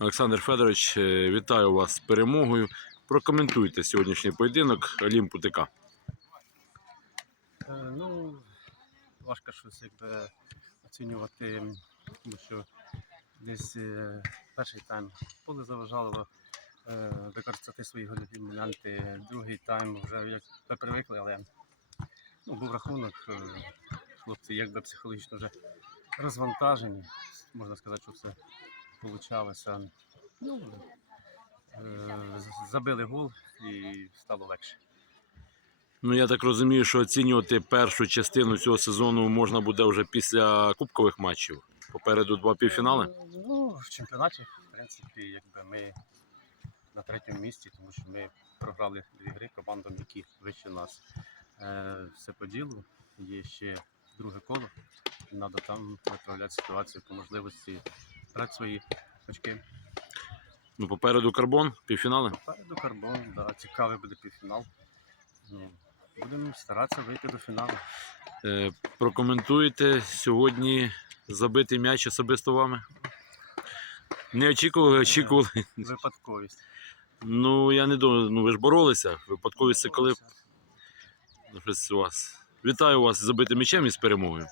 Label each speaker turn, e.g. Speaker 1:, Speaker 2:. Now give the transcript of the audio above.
Speaker 1: Олександр Федорович, е, вітаю вас з перемогою. Прокоментуйте сьогоднішній поєдинок Олімпу ТК.
Speaker 2: Е, Ну, важко щось якби оцінювати, тому що десь е, перший тайм поле заважало використати свої гольові моменти. Другий тайм вже як ми привикли, але ну, був рахунок. Хлопці якби психологічно вже розвантажені. Можна сказати, що все получалося. Ну, е, забили гол і стало легше.
Speaker 1: Ну я так розумію, що оцінювати першу частину цього сезону можна буде вже після кубкових матчів. Попереду два півфінали.
Speaker 2: Е, Ну, в чемпіонаті, в принципі, якби ми на третьому місці, тому що ми програли дві гри командам, які вище нас. Е, все по ділу. Є ще друге коло. Треба там виправляти ситуацію по можливості брати свої очки.
Speaker 1: Ну, попереду карбон, півфінали.
Speaker 2: Попереду карбон, да, цікавий буде півфінал. Ну, будемо старатися вийти до фіналу.
Speaker 1: Е, прокоментуєте сьогодні забитий м'яч особисто вами? Не очікували, очікували.
Speaker 2: Випадковість.
Speaker 1: Ну я не думаю, ну ви ж боролися. Випадковість це коли щось у вас. Вітаю вас з забитим м'ячем і з перемогою.